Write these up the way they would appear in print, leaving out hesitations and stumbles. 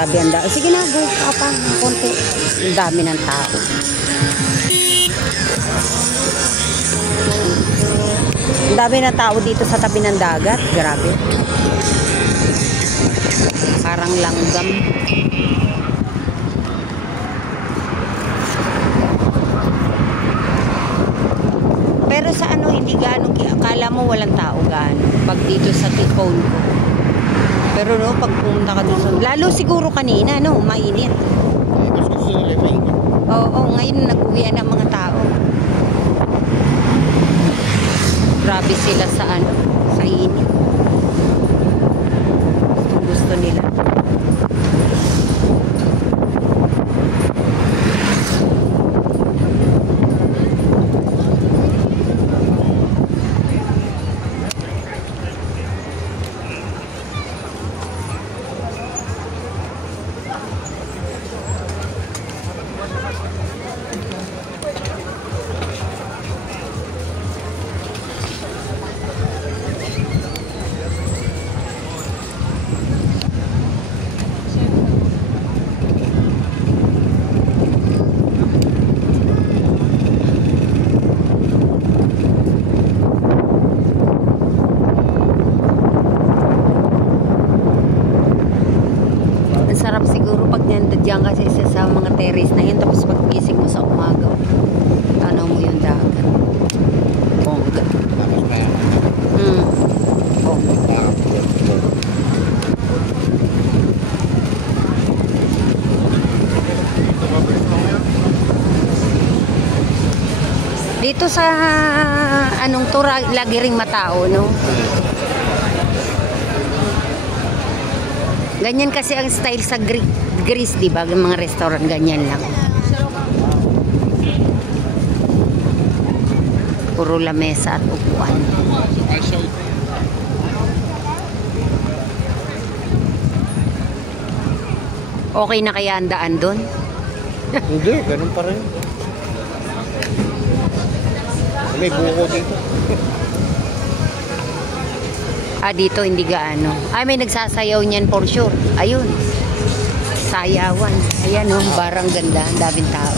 Grabe ang dami. Sige na, go. Papa, konti. Ang dami ng tao. Ang dami ng tao dito sa tabi ng dagat. Grabe. Parang langgam. Pero sa ano, hindi gaano. Akala mo walang tao gaano. Pag dito sa phone ko. Pero no, pag pumunta ka doon sa... Lalo siguro kanina, no? Mainit. Oo, ngayon nag-uwian ang mga tao. Grabe sila sa ano, sa init. Gusto nila. Sarap siguro pag nandiyan kasi sa mga terrace na yun, tapos pag gising mo sa umaga, tanaw mo yung dagat. Bongga. Bongga. Dito sa anong to, lagi ring matao, no? Ganyan kasi ang style sa Greece, di ba? Yung mga restaurant, ganyan lang. Puro lamesa at upuan. Okay na kaya ang daan doon? Hindi, ganun pa rin. May buko dito. Dito hindi gaano. May nagsasayaw niyan for sure. Ayun. Sayawan. Ayan oh, barang ganda. Ang daming tao.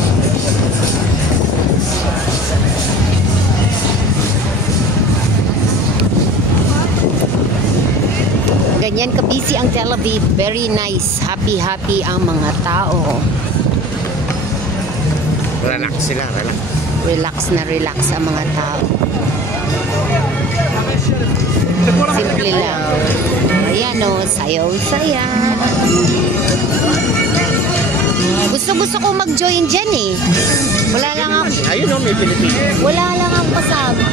Ganyan ka-busy ang Tel Aviv. Very nice. Happy ang mga tao. Relax sila, relax. Relax ang mga tao. Simple lang. Ayan o, sayaw-saya. Gusto ko mag-join dyan eh. Wala lang ako. Ayun o, may Pilipina. Wala lang ako kasama.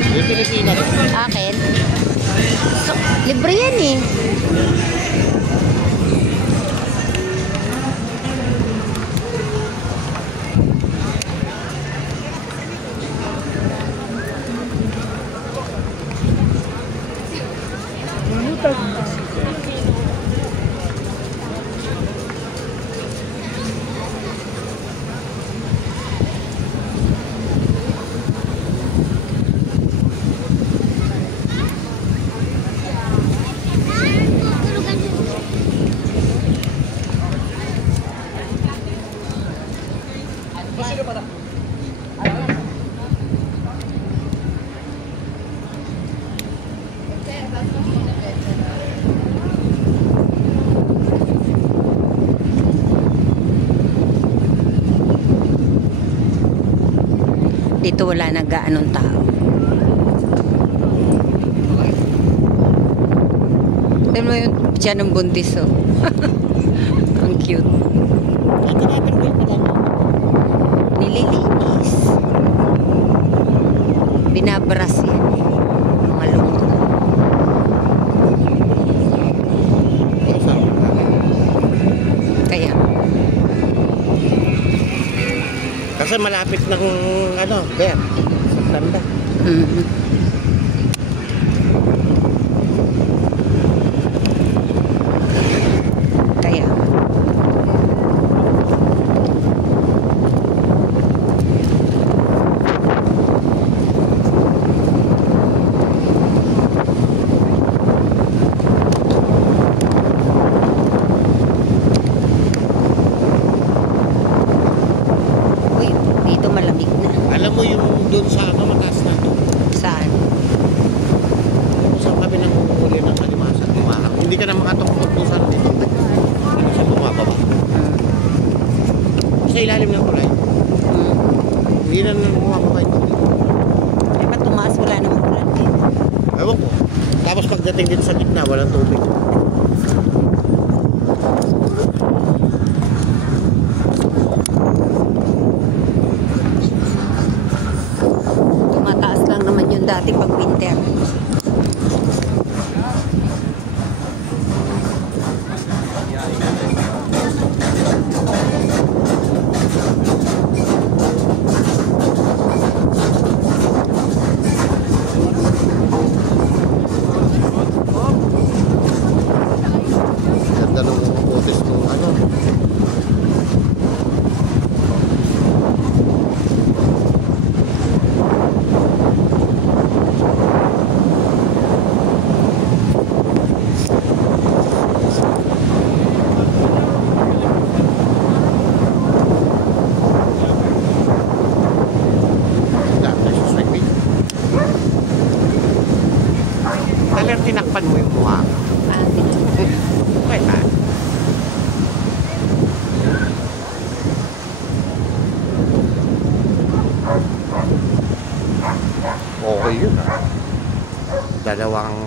May Pilipina rin. Akin? So, libre yan eh. Dito wala nag-aanong tao. Tignan mo yung tiyan ng buntis oh. Ang cute. Nililinis. Binabras yan eh. Mga lumot. Kaya kasi malapit ng ano, Bear. Tanda. Kaya sa ilalim ng tulay. Hmm. Hindi na bumababa yung tubig. Ay, ba't tumaas? Wala namang ulan dito. Ewan ko. Tapos pagdating dito sa gitna, walang tubig. Tumataas lang naman yun dati pag winter. Ganda nung botes nung ano. Talagang tinakpan mo yung mukha. Ah, dito. Okay ba? Okay yun. Dalawang